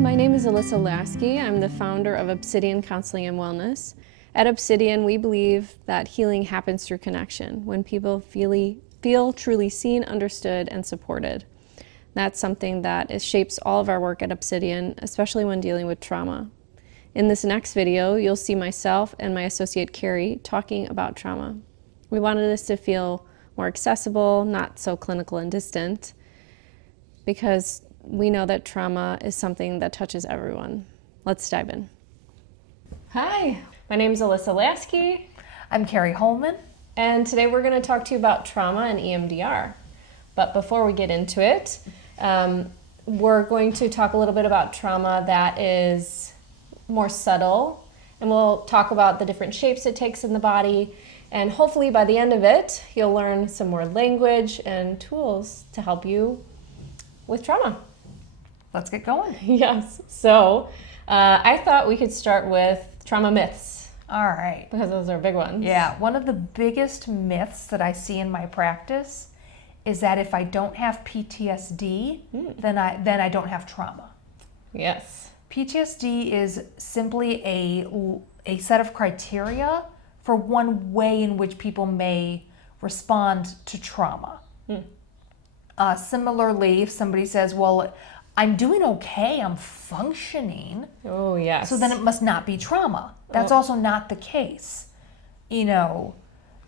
my name is Ilyssa Lasky. I'm the founder of Obsidian Counseling and Wellness. At Obsidian, we believe that healing happens through connection, when people feel truly seen, understood, and supported. That's something that shapes all of our work at Obsidian, especially when dealing with trauma. In this next video, you'll see myself and my associate Kari talking about trauma. We wanted this to feel more accessible, not so clinical and distant, because we know that trauma is something that touches everyone. Let's dive in. Hi, my name is Ilyssa Lasky. I'm Kari Holman. And today we're going to talk to you about trauma and EMDR. But before we get into it, we're going to talk a little bit about trauma that is more subtle, and we'll talk about the different shapes it takes in the body, and hopefully by the end of it, you'll learn some more language and tools to help you with trauma. Let's get going. Yes. So I thought we could start with trauma myths. All right. Because those are big ones. Yeah. One of the biggest myths that I see in my practice is that if I don't have PTSD, then I don't have trauma. Yes. PTSD is simply a set of criteria for one way in which people may respond to trauma. Similarly, if somebody says, well, I'm doing okay, I'm functioning. Oh, yes. So then it must not be trauma. That's also not the case. You know,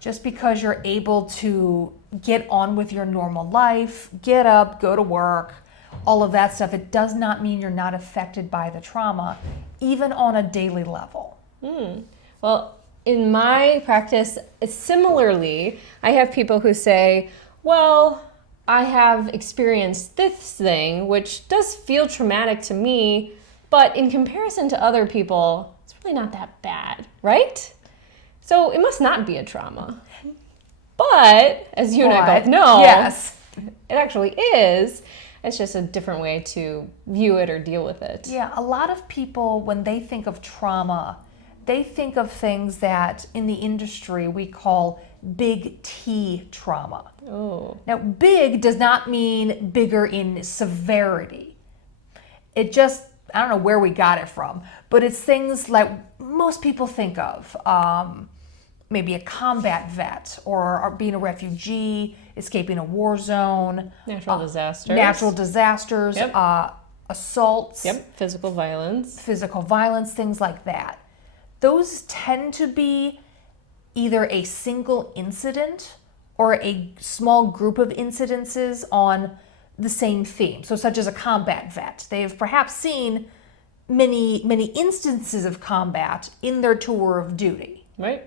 just because you're able to get on with your normal life, get up, go to work, all of that stuff, it does not mean you're not affected by the trauma, even on a daily level. Well, in my practice, similarly, I have people who say, well, I have experienced this thing, which does feel traumatic to me, but in comparison to other people, it's really not that bad, right? So it must not be a trauma. But, as you and I both know, yes, it actually is. It's just a different way to view it or deal with it. Yeah, a lot of people, when they think of trauma, they think of things that in the industry we call big T trauma. Oh. Now, big does not mean bigger in severity. It just, I don't know where we got it from, but it's things like most people think of. Maybe a combat vet, or being a refugee, escaping a war zone. Natural disasters. Natural disasters, Yep. Assaults. Yep, physical violence. Physical violence, things like that. Those tend to be either a single incident or a small group of incidences on the same theme. So such as a combat vet. They've perhaps seen many instances of combat in their tour of duty. Right.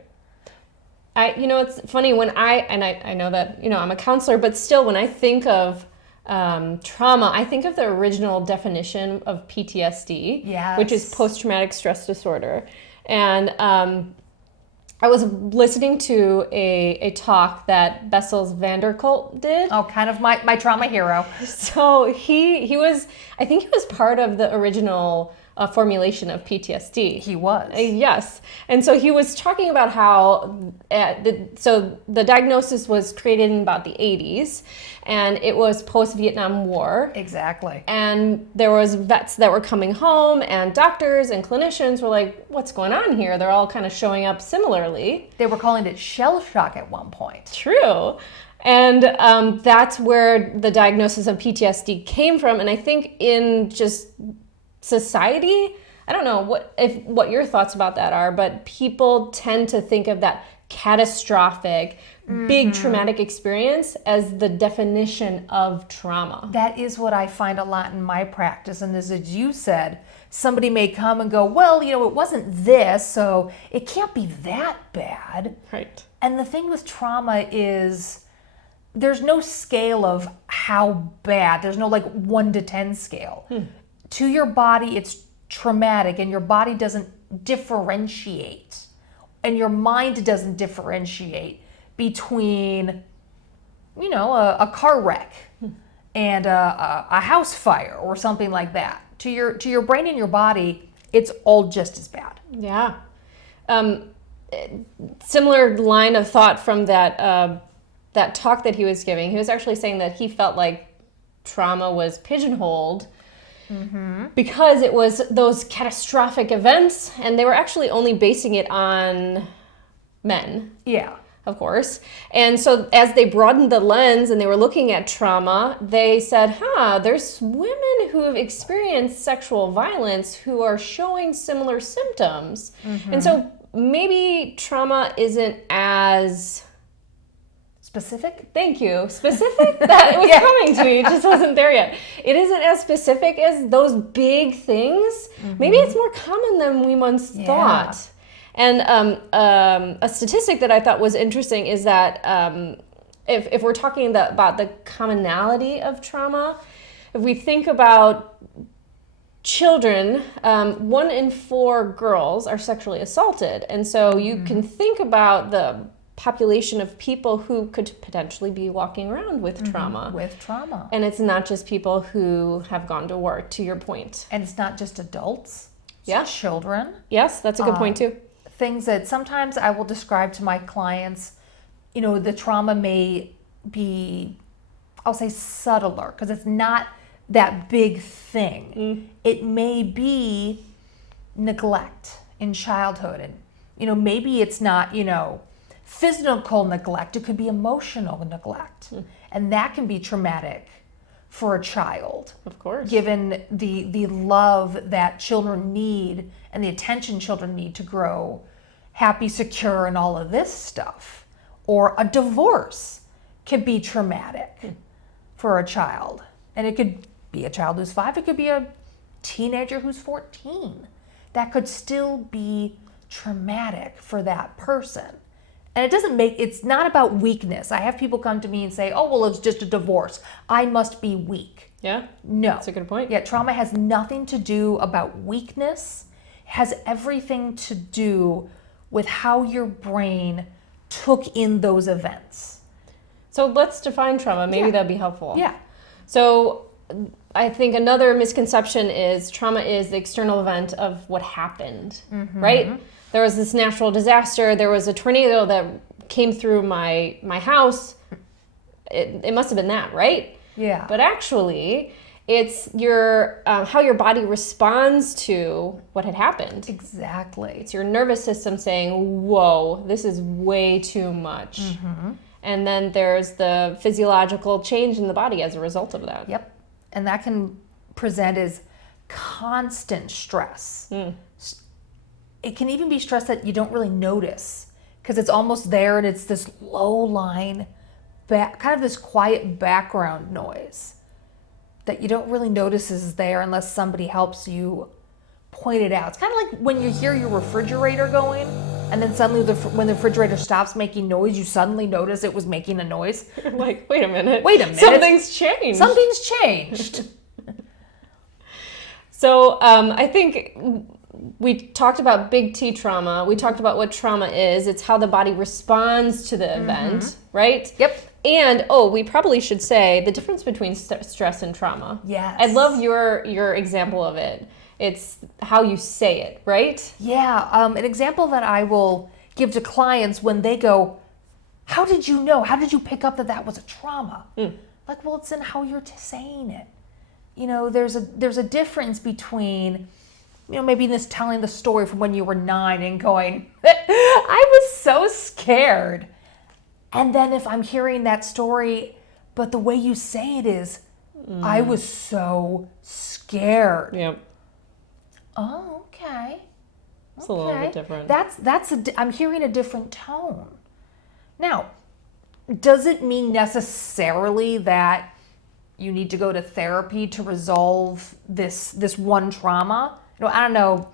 It's funny when I know that, I'm a counselor, but still when I think of trauma, I think of the original definition of PTSD, Yes. which is post-traumatic stress disorder. And I was listening to a talk that Bessels van der Kolk did. Oh, kind of my trauma hero. So he was part of the original formulation of PTSD. He was. Yes. And so he was talking about how, the diagnosis was created in about the 80s, and it was post-Vietnam War. Exactly. And there was vets that were coming home, and doctors and clinicians were like, what's going on here? They're all kind of showing up similarly. They were calling it shell shock at one point. True. And that's where the diagnosis of PTSD came from. And I think in just society, I don't know what your thoughts about that are, but people tend to think of that catastrophic, big traumatic experience as the definition of trauma. That is what I find a lot in my practice. And as you said, somebody may come and go, well, it wasn't this, so it can't be that bad. Right. And the thing with trauma is there's no scale of how bad. There's no 1 to 10 scale. To your body, it's traumatic, and your body doesn't differentiate, and your mind doesn't differentiate between, a car wreck and a house fire or something like that. To your brain and your body, it's all just as bad. Yeah. Similar line of thought from that talk that he was giving. He was actually saying that he felt like trauma was pigeonholed because it was those catastrophic events, and they were actually only basing it on men. Yeah. Of course. And so as they broadened the lens and they were looking at trauma, they said, there's women who have experienced sexual violence who are showing similar symptoms. And so maybe trauma isn't as specific? Thank you. Specific? That it was coming to me. It just wasn't there yet. It isn't as specific as those big things. Maybe it's more common than we once thought. And a statistic that I thought was interesting is that if we're talking about the commonality of trauma, if we think about children, 1 in 4 girls are sexually assaulted. And so you can think about the population of people who could potentially be walking around with trauma. With trauma. And it's not just people who have gone to work, to your point. And it's not just adults. Yeah. It's children. Yes, that's a good point too. Things that sometimes I will describe to my clients, the trauma may be, I'll say subtler, because it's not that big thing. It may be neglect in childhood. And, maybe it's not, physical neglect. It could be emotional neglect. And that can be traumatic for a child. Of course. Given the love that children need and the attention children need to grow happy, secure, and all of this stuff. Or a divorce could be traumatic for a child. And it could be a child who's 5, it could be a teenager who's 14. That could still be traumatic for that person. And it's not about weakness. I have people come to me and say, oh, well, it's just a divorce. I must be weak. Yeah. No. That's a good point. Yeah, trauma has nothing to do about weakness. It has everything to do with how your brain took in those events. So let's define trauma. Maybe that'd be helpful. Yeah. So I think another misconception is trauma is the external event of what happened, right? There was this natural disaster. There was a tornado that came through my house. It must have been that, right? Yeah. But actually, it's your how your body responds to what had happened. Exactly. It's your nervous system saying, whoa, this is way too much. And then there's the physiological change in the body as a result of that. Yep. And that can present as constant stress. It can even be stress that you don't really notice because it's almost there and it's this low line, kind of this quiet background noise that you don't really notice is there unless somebody helps you point it out. It's kind of like when you hear your refrigerator going and then suddenly when the refrigerator stops making noise, you suddenly notice it was making a noise. You're like, wait a minute. Something's changed. Something's changed. So I think we talked about big T trauma. We talked about what trauma is. It's how the body responds to the event, right? Yep. And, we probably should say the difference between stress and trauma. Yes. I love your example of it. It's how you say it, right? Yeah. An example that I will give to clients when they go, how did you know? How did you pick up that was a trauma? Like, well, it's in how you're saying it. There's a difference between, maybe this telling the story from when you were 9 and going, I was so scared. And then if I'm hearing that story, but the way you say it is, I was so scared. Yep. Oh, okay. It's a little bit different. I'm hearing a different tone. Now, does it mean necessarily that you need to go to therapy to resolve this one trauma? I don't know.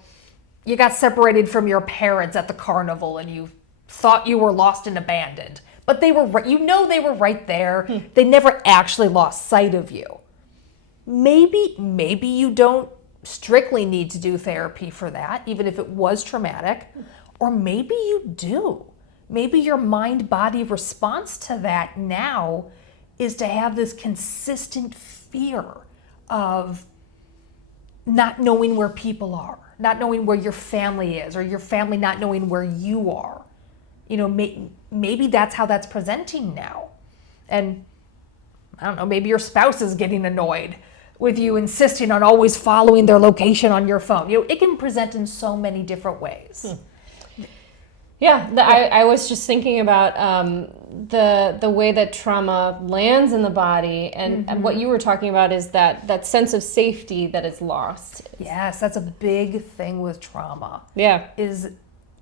You got separated from your parents at the carnival and you thought you were lost and abandoned. But they were they were right there. They never actually lost sight of you. Maybe you don't strictly need to do therapy for that, even if it was traumatic. Or maybe you do. Maybe your mind-body response to that now is to have this consistent fear of not knowing where people are, not knowing where your family is, or your family not knowing where you are. Maybe that's how that's presenting now. And I don't know, maybe your spouse is getting annoyed with you insisting on always following their location on your phone. It can present in so many different ways. Yeah, I was just thinking about the way that trauma lands in the body, and what you were talking about is that sense of safety that is lost. Yes, that's a big thing with trauma. Yeah. Is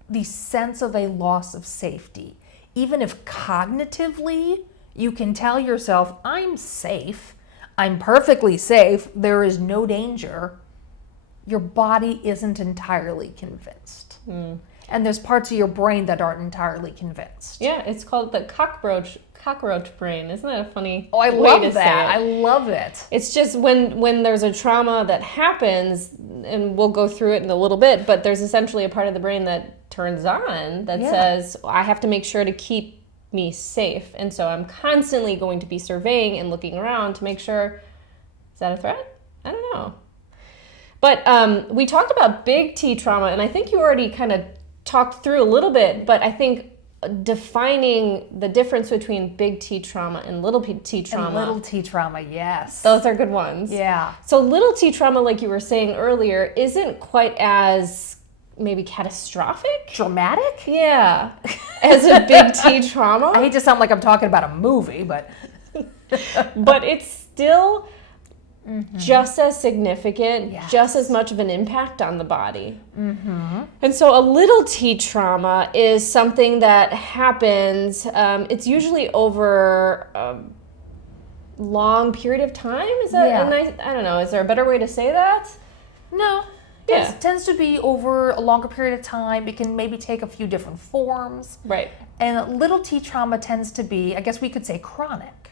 the sense of a loss of safety. Even if cognitively you can tell yourself, I'm safe, I'm perfectly safe, there is no danger, your body isn't entirely convinced. And there's parts of your brain that aren't entirely convinced. Yeah, it's called the cockroach brain. Isn't that a funny I way love to that. say it? I love it. It's just when there's a trauma that happens, and we'll go through it in a little bit, but there's essentially a part of the brain that turns on that says, I have to make sure to keep me safe. And so I'm constantly going to be surveying and looking around to make sure, is that a threat? I don't know. But we talked about big T trauma, and I think you already kind of talked through a little bit, but I think defining the difference between big T trauma and little T trauma. And little T trauma, yes. Those are good ones. Yeah. So little T trauma, like you were saying earlier, isn't quite as maybe catastrophic? Dramatic? Yeah. As a big T trauma. I hate to sound like I'm talking about a movie, but... But it's still just as significant, just as much of an impact on the body. And so a little T trauma is something that happens, it's usually over a long period of time. Is that a nice, I don't know, is there a better way to say that? No. Yeah. It tends to be over a longer period of time. It can maybe take a few different forms. Right. And little T trauma tends to be, I guess we could say, chronic.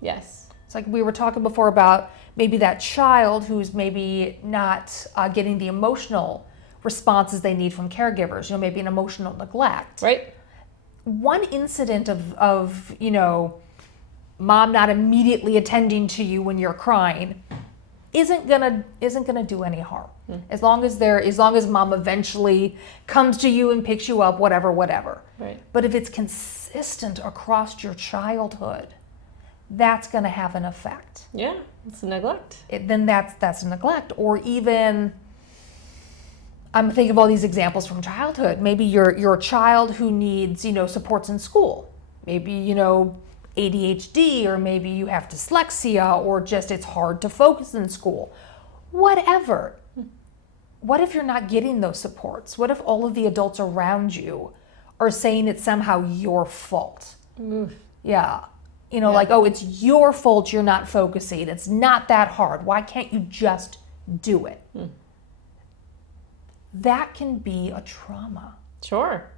Yes. It's like we were talking before about maybe that child who's maybe not getting the emotional responses they need from caregivers, maybe an emotional neglect. Right. One incident of mom not immediately attending to you when you're crying isn't gonna do any harm. As long as mom eventually comes to you and picks you up, whatever. Right. But if it's consistent across your childhood, that's gonna have an effect. Yeah, it's a neglect. Then that's a neglect. Or even, I'm thinking of all these examples from childhood. Maybe you're a child who needs, supports in school. Maybe, ADHD, or maybe you have dyslexia, or just it's hard to focus in school. Whatever. What if you're not getting those supports? What if all of the adults around you are saying it's somehow your fault? Yeah. Like, oh, it's your fault you're not focusing. It's not that hard. Why can't you just do it? That can be a trauma. Sure.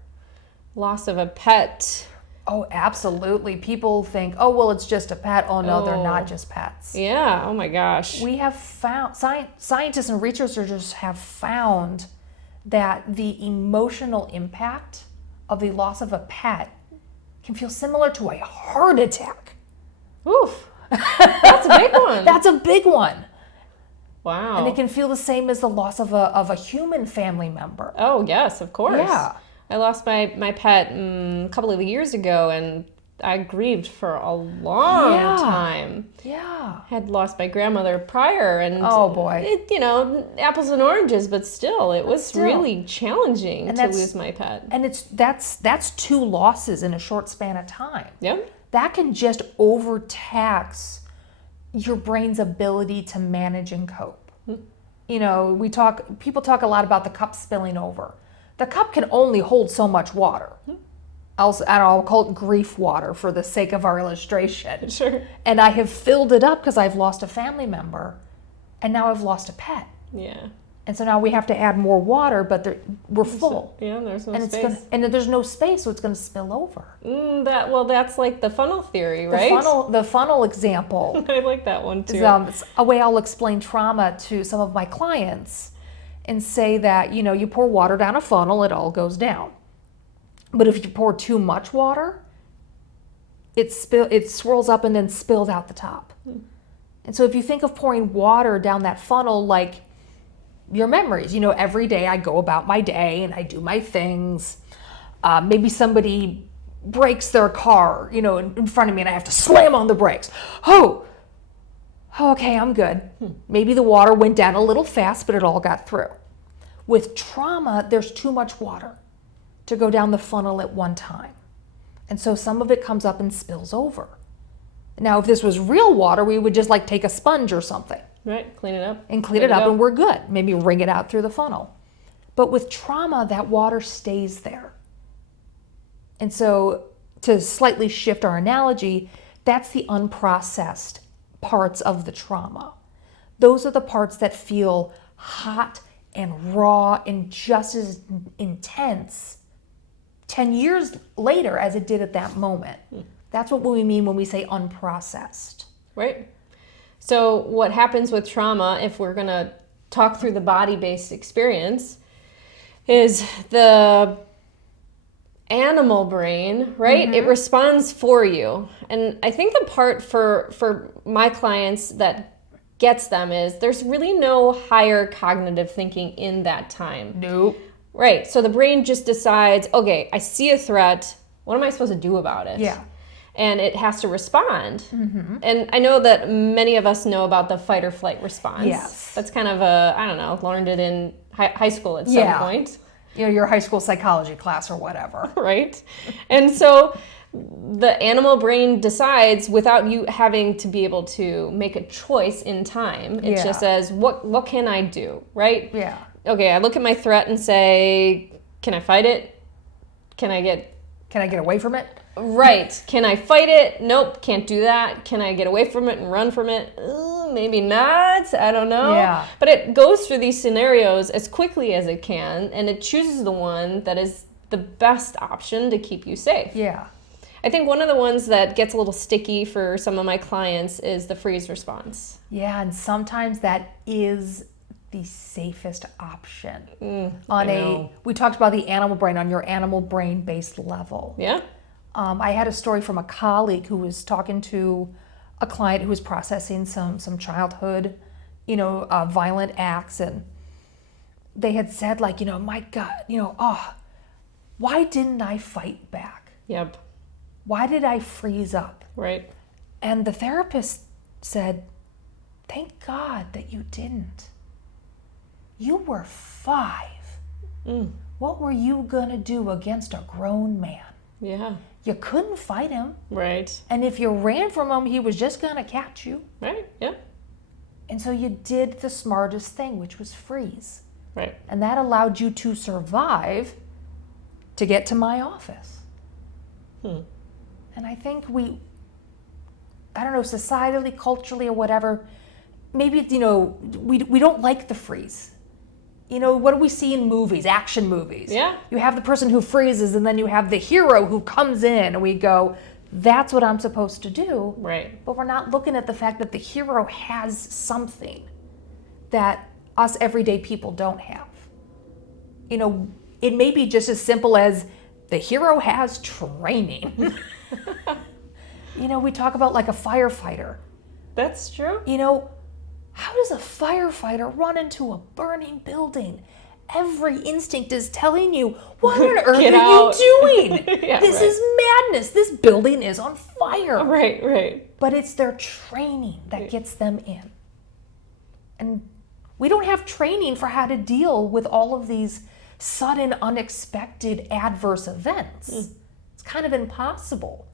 Loss of a pet. Oh, absolutely. People think, oh, well, it's just a pet. Oh, no, they're not just pets. Yeah. Oh, my gosh. We have found, scientists and researchers have found that the emotional impact of the loss of a pet can feel similar to a heart attack. Oof. That's a big one. That's a big one. Wow. And it can feel the same as the loss of a human family member. Oh, yes, of course. Yeah. I lost my pet a couple of years ago, and I grieved for a long time. Yeah. Had lost my grandmother prior, and oh boy, apples and oranges, but still, it was really challenging to lose my pet. And that's 2 losses in a short span of time. Yep. That can just overtax your brain's ability to manage and cope. People talk a lot about the cup spilling over. The cup can only hold so much water. I'll call it grief water for the sake of our illustration. Sure. And I have filled it up because I've lost a family member, and now I've lost a pet. Yeah. And so now we have to add more water, but we're full. There's no and space. And there's no space, so it's going to spill over. That's like the funnel theory, right? The funnel example. I like that one too. It's a way I'll explain trauma to some of my clients and say that, you pour water down a funnel, it all goes down. But if you pour too much water, it swirls up and then spills out the top. And so if you think of pouring water down that funnel like your memories, every day I go about my day and I do my things. Maybe somebody breaks their car, in front of me, and I have to slam on the brakes. Oh, oh, okay, I'm good. Maybe the water went down a little fast, but it all got through. With trauma, there's too much water to go down the funnel at one time. And so some of it comes up and spills over. Now, if this was real water, we would just like take a sponge or something. Right, clean it up. And clean it up and we're good. Maybe wring it out through the funnel. But with trauma, that water stays there. And so to slightly shift our analogy, that's the unprocessed parts of the trauma. Those are the parts that feel hot and raw and just as intense 10 years later as it did at that moment. That's what we mean when we say unprocessed. Right. So what happens with trauma, if we're going to talk through the body-based experience, is the animal brain, right? It responds for you. And I think the part for my clients that gets them is there's really no higher cognitive thinking in that time. Nope. Right. So the brain just decides, okay, I see a threat. What am I supposed to do about it? Yeah. And it has to respond. And I know that many of us know about the fight or flight response. Yes. That's kind of learned it in high school at some point. You know, your high school psychology class or whatever. Right. And so the animal brain decides without you having to be able to make a choice in time. It just says, what can I do? Right? Yeah. Okay, I look at my threat and say, can I fight it? Can I get away from it? Right. Can I fight it? Nope, can't do that. Can I get away from it and run from it? Maybe not. I don't know. Yeah. But it goes through these scenarios as quickly as it can, and it chooses the one that is the best option to keep you safe. Yeah. I think one of the ones that gets a little sticky for some of my clients is the freeze response. Yeah, and sometimes that is the safest option. We talked about the animal brain on your animal brain based level. Yeah. I had a story from a colleague who was talking to a client who was processing some childhood, violent acts, and they had said like, my God, why didn't I fight back? Yep. Why did I freeze up? Right. And the therapist said, thank God that you didn't. You were 5. What were you gonna do against a grown man? Yeah. You couldn't fight him. Right. And if you ran from him, he was just gonna catch you. Right. Yeah. And so you did the smartest thing, which was freeze. Right. And that allowed you to survive to get to my office. And I think I don't know, societally, culturally, or whatever, maybe, we don't like the freeze. What do we see in movies, action movies? Yeah. You have the person who freezes, and then you have the hero who comes in, and we go, that's what I'm supposed to do. Right. But we're not looking at the fact that the hero has something that us everyday people don't have. It may be just as simple as the hero has training. We talk about like a firefighter. That's true. How does a firefighter run into a burning building? Every instinct is telling you, what on earth Get are out. you doing? Yeah, This right. is madness. This building is on fire. Right. But it's their training that gets them in. And we don't have training for how to deal with all of these sudden, unexpected, adverse events. It's kind of impossible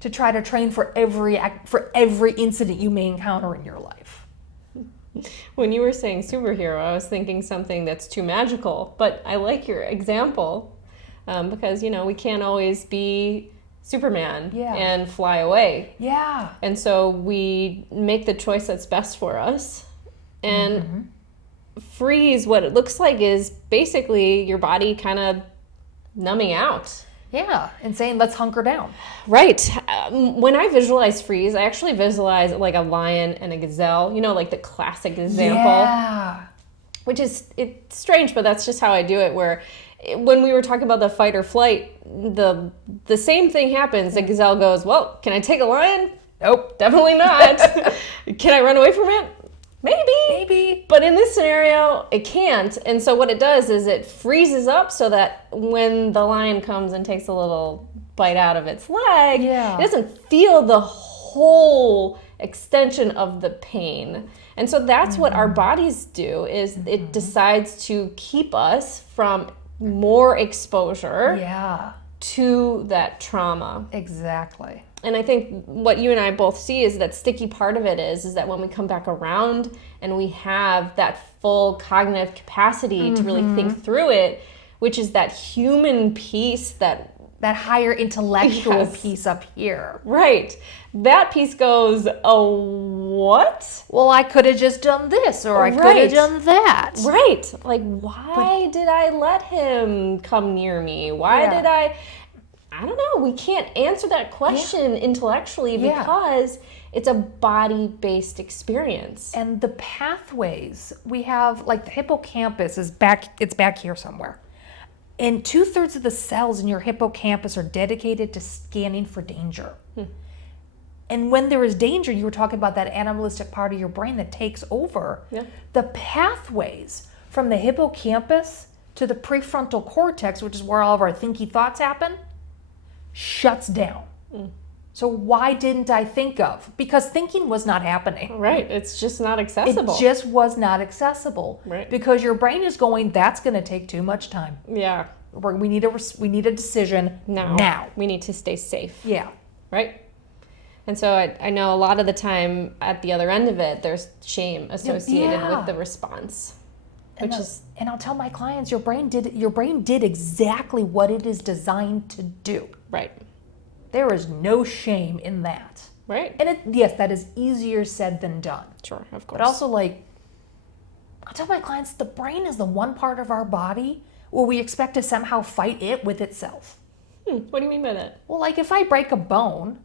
to try to train for every incident you may encounter in your life. When you were saying superhero, I was thinking something that's too magical, but I like your example because, we can't always be Superman and fly away. Yeah. And so we make the choice that's best for us and freeze. What it looks like is basically your body kind of numbing out. Yeah, and saying, let's hunker down. Right. When I visualize freeze, I actually visualize like a lion and a gazelle, like the classic example. Yeah. Which is, it's strange, but that's just how I do it, where when we were talking about the fight or flight, the same thing happens. The gazelle goes, well, can I take a lion? Nope. Definitely not. Can I run away from it? Maybe. But in this scenario, it can't. And so what it does is it freezes up so that when the lion comes and takes a little bite out of its leg, it doesn't feel the whole extension of the pain. And so that's what our bodies do, is it decides to keep us from more exposure to that trauma. Exactly. And I think what you and I both see is that sticky part of it is that when we come back around and we have that full cognitive capacity to really think through it, which is that human piece, that higher intellectual piece up here. Right. That piece goes, oh, what? Well, I could have just done this, or I could have done that. Right. Like, why did I let him come near me? Why did I don't know. We can't answer that question intellectually because it's a body-based experience. And the pathways, we have, like, the hippocampus is back, it's back here somewhere. And 2/3 of the cells in your hippocampus are dedicated to scanning for danger. And when there is danger, you were talking about that animalistic part of your brain that takes over. The pathways from the hippocampus to the prefrontal cortex, which is where all of our thinky thoughts happen, shuts down. So why didn't I think of? Because thinking was not happening. Right. It's just not accessible. It just was not accessible. Right. Because your brain is going, that's going to take too much time. Yeah. We need a decision now. We need to stay safe. Yeah. Right? And so I know a lot of the time at the other end of it, there's shame associated with the response. And I'll tell my clients, your brain did exactly what it is designed to do. Right. There is no shame in that. Right. And yes, that is easier said than done. Sure, of course. But also, like, I'll tell my clients, the brain is the one part of our body where we expect to somehow fight it with itself. What do you mean by that? Well, like, if I break a bone,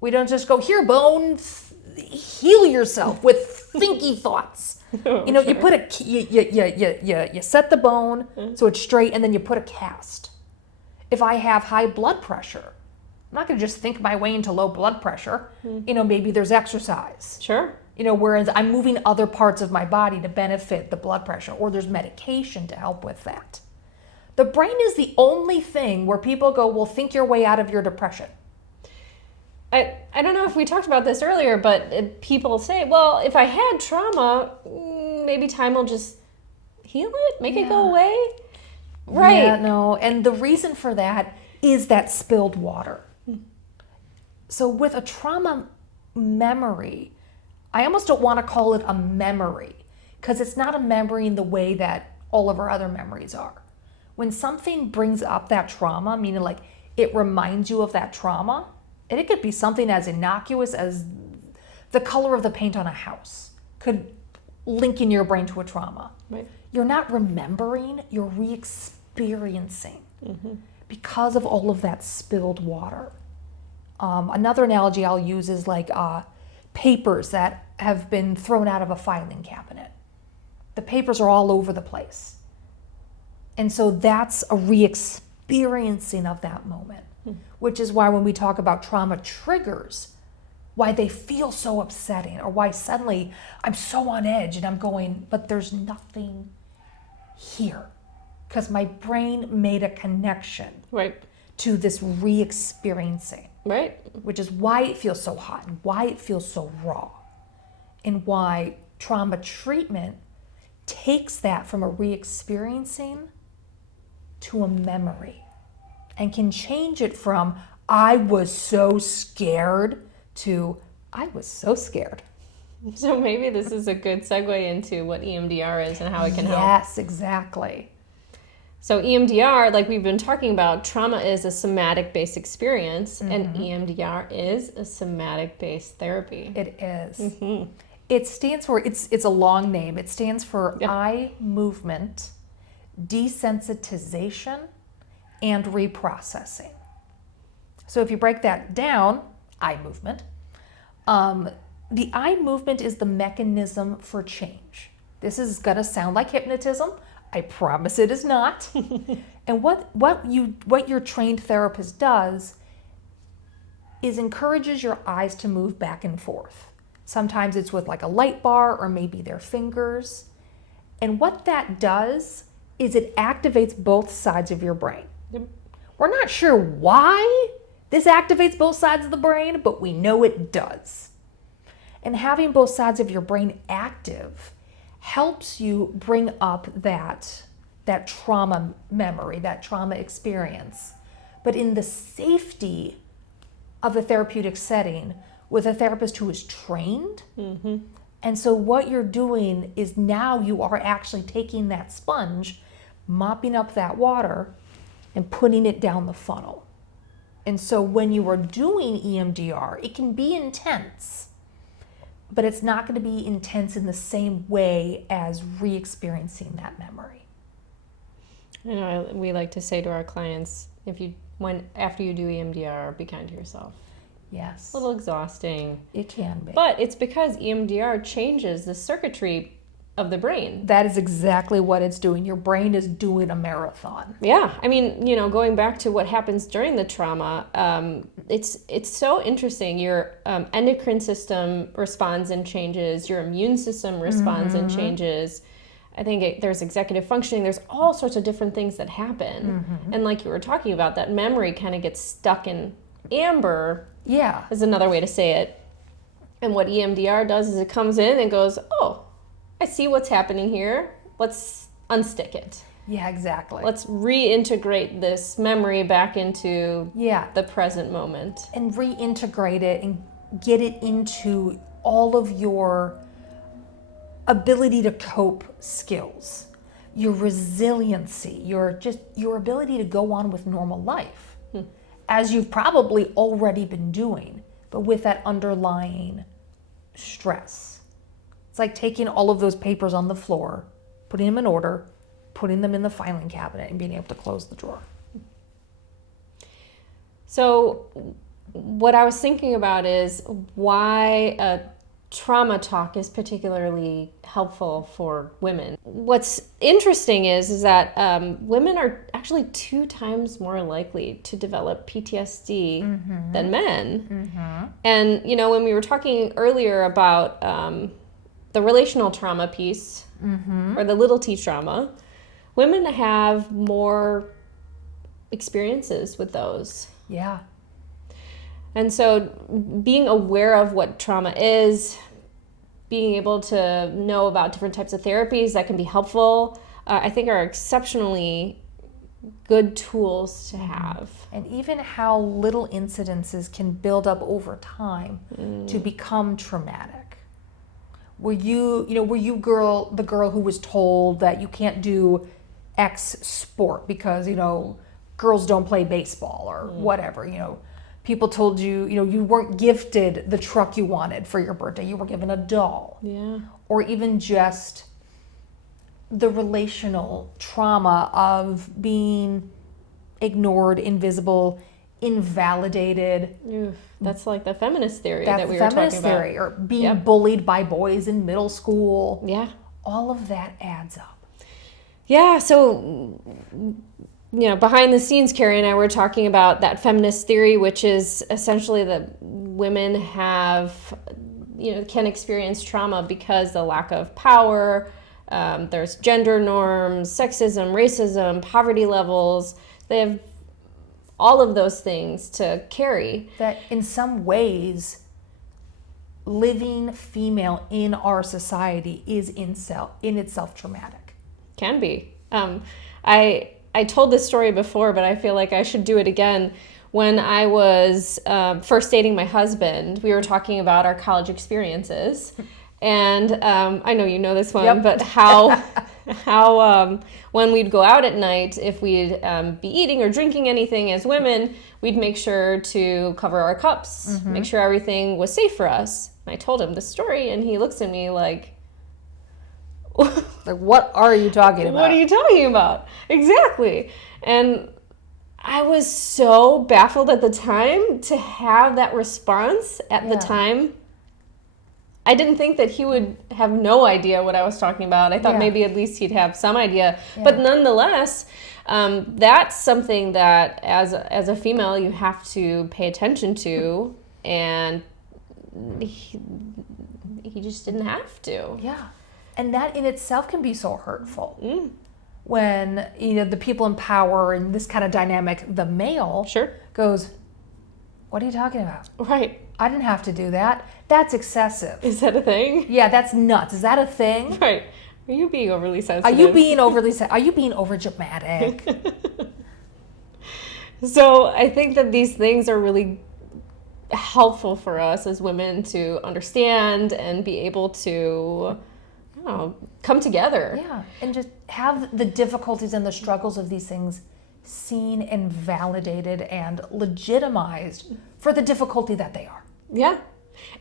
we don't just go, here, bone, heal yourself with thinky thoughts. You know, you put you set the bone so it's straight, and then you put a cast. If I have high blood pressure, I'm not going to just think my way into low blood pressure. You know, maybe there's exercise. Sure. You know, whereas I'm moving other parts of my body to benefit the blood pressure, or there's medication to help with that. The brain is the only thing where people go, well, think your way out of your depression. I don't know if we talked about this earlier, but people say, well, if I had trauma, maybe time will just heal it, make it go away. Right. Yeah, no. And the reason for that is that spilled water. So with a trauma memory, I almost don't want to call it a memory, because it's not a memory in the way that all of our other memories are. When something brings up that trauma, meaning like it reminds you of that trauma, and it could be something as innocuous as the color of the paint on a house could link in your brain to a trauma. Right. You're not remembering, you're re-experiencing because of all of that spilled water. Another analogy I'll use is like papers that have been thrown out of a filing cabinet. The papers are all over the place. And so that's a re-experiencing of that moment, which is why when we talk about trauma triggers, why they feel so upsetting, or why suddenly I'm so on edge and I'm going, but there's nothing here, because my brain made a connection to this re-experiencing. Right. Which is why it feels so hot and why it feels so raw, and why trauma treatment takes that from a re-experiencing to a memory and can change it from I was so scared to I was so scared. So maybe this is a good segue into what EMDR is and how it can help. Yes, exactly. So EMDR, like we've been talking about, trauma is a somatic-based experience, and EMDR is a somatic-based therapy. It is. It stands for, it's a long name. It stands for eye movement, desensitization, and reprocessing. So if you break that down, eye movement, the eye movement is the mechanism for change. This is going to sound like hypnotism. I promise it is not. And what your trained therapist does is encourages your eyes to move back and forth. Sometimes it's with like a light bar or maybe their fingers. And what that does is it activates both sides of your brain. We're not sure why this activates both sides of the brain, but we know it does. And having both sides of your brain active helps you bring up that trauma memory, that trauma experience, but in the safety of a therapeutic setting with a therapist who is trained. Mm-hmm. And so what you're doing is now you are actually taking that sponge, mopping up that water, and putting it down the funnel. And so when you are doing EMDR, it can be intense, but it's not going to be intense in the same way as re-experiencing that memory. You know, we like to say to our clients, after you do EMDR, be kind to yourself. Yes. A little exhausting. It can be. But it's because EMDR changes the circuitry of the brain. That is exactly what it's doing. Your brain is doing a marathon. Yeah. I mean, you know, going back to what happens during the trauma, it's so interesting. Your endocrine system responds and changes. Your immune system responds and changes. I think there's executive functioning. There's all sorts of different things that happen. And like you were talking about, that memory kind of gets stuck in amber. Yeah. Is another way to say it. And what EMDR does is it comes in and goes, oh, I see what's happening here. Let's unstick it. Yeah, exactly. Let's reintegrate this memory back into the present moment. And reintegrate it and get it into all of your ability to cope skills, your resiliency, your ability to go on with normal life, as you've probably already been doing, but with that underlying stress. It's like taking all of those papers on the floor, putting them in order, putting them in the filing cabinet, and being able to close the drawer. So what I was thinking about is why a trauma talk is particularly helpful for women. What's interesting is that women are actually 2 times more likely to develop PTSD than men. And, you know, when we were talking earlier about the relational trauma piece, or the little t trauma, women have more experiences with those. Yeah. And so being aware of what trauma is, being able to know about different types of therapies that can be helpful, I think are exceptionally good tools to have. And even how little incidences can build up over time to become traumatic. Were you the girl who was told that you can't do X sport because, you know, girls don't play baseball or whatever, you know. People told you, you know, you weren't gifted the truck you wanted for your birthday. You were given a doll. Yeah. Or even just the relational trauma of being ignored, invisible, invalidated. Oof, that's like the feminist theory That's that we the were talking feminist about. theory, or being bullied by boys in middle school. Yeah. All of that adds up. Yeah, so, you know, behind the scenes, Kari and I were talking about that feminist theory, which is essentially that women have, you know, can experience trauma because the lack of power, there's gender norms, sexism, racism, poverty levels. They have all of those things to carry. That in some ways, living female in our society is in itself traumatic. Can be. I told this story before, but I feel like I should do it again. When I was first dating my husband, we were talking about our college experiences. And I know you know this one, but how when we'd go out at night, if we'd be eating or drinking anything as women, we'd make sure to cover our cups, make sure everything was safe for us. And I told him the story, and he looks at me like, like, what are you talking about? What are you talking about? Exactly. And I was so baffled at the time to have that response at the time. I didn't think that he would have no idea what I was talking about. I thought maybe at least he'd have some idea. But nonetheless, that's something that as a female you have to pay attention to, and he just didn't have to. Yeah. And that in itself can be so hurtful. When, you know, the people in power and this kind of dynamic, the male goes, What are you talking about? Right. I didn't have to do that. That's excessive. Is that a thing? Yeah, that's nuts. Is that a thing? Right. Are you being overly sensitive? Are you being over dramatic? So I think that these things are really helpful for us as women to understand and be able to, come together. Yeah, and just have the difficulties and the struggles of these things seen and validated and legitimized for the difficulty that they are. Yeah.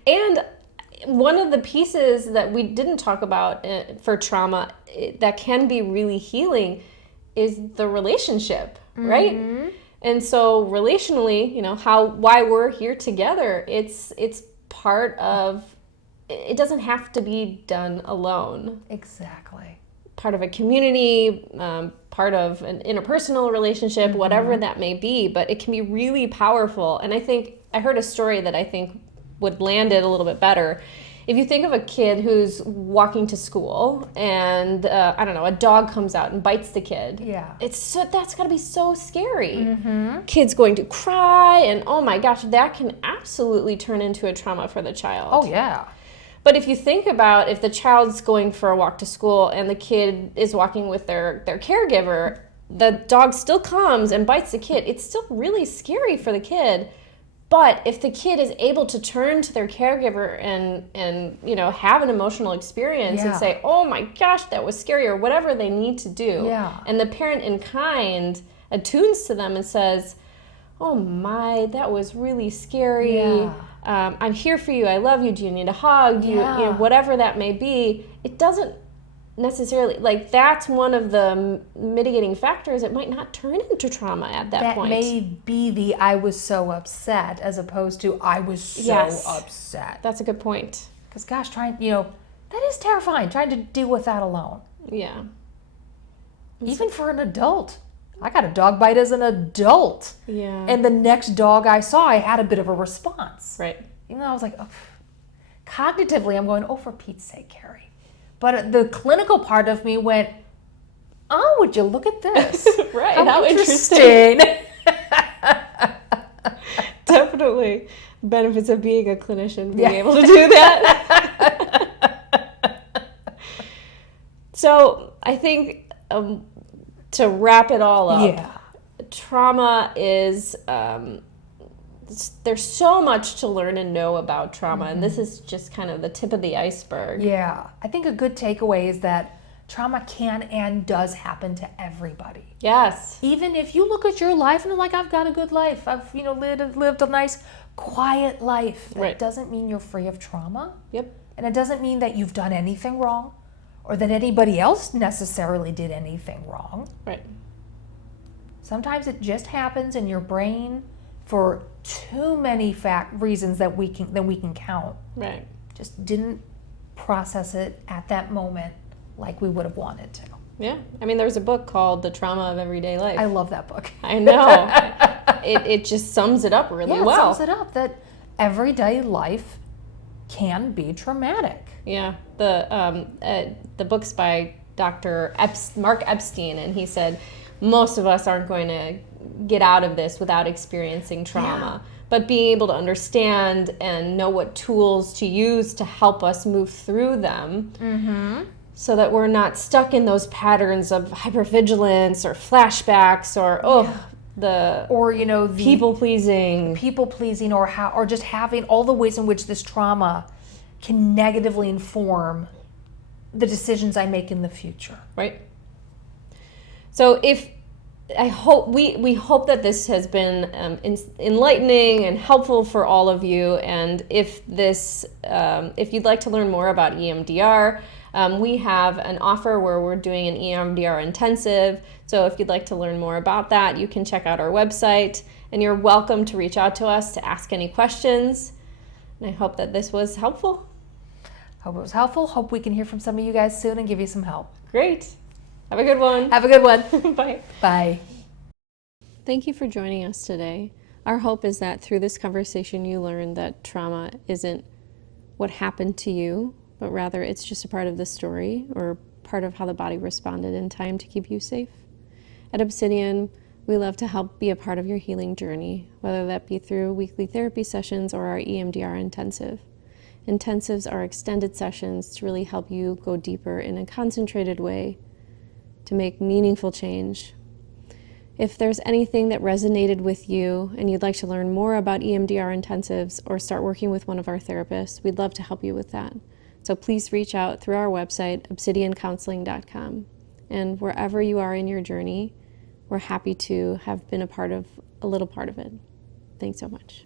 And one of the pieces that we didn't talk about for trauma that can be really healing is the relationship, right? And so relationally, why we're here together, it's part of, it doesn't have to be done alone. Exactly. Part of a community, part of an interpersonal relationship, whatever that may be, but it can be really powerful. And I think I heard a story that I think would land it a little bit better. If you think of a kid who's walking to school and, a dog comes out and bites the kid. Yeah. That's gotta be so scary. Kid's going to cry and oh my gosh, that can absolutely turn into a trauma for the child. Oh yeah. But if you think about if the child's going for a walk to school and the kid is walking with their caregiver, the dog still comes and bites the kid. It's still really scary for the kid. But if the kid is able to turn to their caregiver and have an emotional experience and say, oh my gosh, that was scary, or whatever they need to do. Yeah. And the parent in kind attunes to them and says, oh my, that was really scary. Yeah. I'm here for you. I love you. Do you need a hug? Whatever that may be. It doesn't necessarily, that's one of the mitigating factors. It might not turn into trauma at that point. That may be the I was so upset as opposed to I was so upset. That's a good point. Because gosh, that is terrifying, trying to deal with that alone. Yeah. Even for an adult. I got a dog bite as an adult. Yeah. And the next dog I saw, I had a bit of a response. Right. Even though I was like, cognitively, I'm going, for Pete's sake, Kari. But the clinical part of me went, oh, would you look at this? Right. How interesting. Definitely. Benefits of being a clinician, being able to do that. So I think to wrap it all up, trauma is, there's so much to learn and know about trauma, and this is just kind of the tip of the iceberg. Yeah, I think a good takeaway is that trauma can and does happen to everybody. Yes. Even if you look at your life and like, I've got a good life, I've lived a nice, quiet life. That doesn't mean you're free of trauma. Yep. And it doesn't mean that you've done anything wrong, or that anybody else necessarily did anything wrong. Right. Sometimes it just happens in your brain for too many reasons that we can count. Right. Just didn't process it at that moment like we would have wanted to. Yeah. I mean, there's a book called The Trauma of Everyday Life. I love that book. I know. It just sums it up really well. It sums it up that everyday life can be traumatic. Yeah. The book's by Dr. Mark Epstein, and he said most of us aren't going to get out of this without experiencing trauma. But being able to understand and know what tools to use to help us move through them so that we're not stuck in those patterns of hypervigilance or flashbacks or the people pleasing or just having all the ways in which this trauma can negatively inform the decisions I make in the future. Right. So we hope that this has been enlightening and helpful for all of you. And if you'd like to learn more about EMDR, we have an offer where we're doing an EMDR intensive. So if you'd like to learn more about that, you can check out our website, and you're welcome to reach out to us to ask any questions. And I hope that this was helpful. Hope it was helpful. Hope we can hear from some of you guys soon and give you some help. Great. Have a good one. Have a good one. Bye. Bye. Thank you for joining us today. Our hope is that through this conversation you learn that trauma isn't what happened to you, but rather it's just a part of the story or part of how the body responded in time to keep you safe. At Obsidian, We love to help be a part of your healing journey, whether that be through weekly therapy sessions or our EMDR intensive. Intensives are extended sessions to really help you go deeper in a concentrated way to make meaningful change. If there's anything that resonated with you and you'd like to learn more about EMDR intensives or start working with one of our therapists, we'd love to help you with that. So please reach out through our website, obsidiancounseling.com. And wherever you are in your journey, we're happy to have been a little part of it. Thanks so much.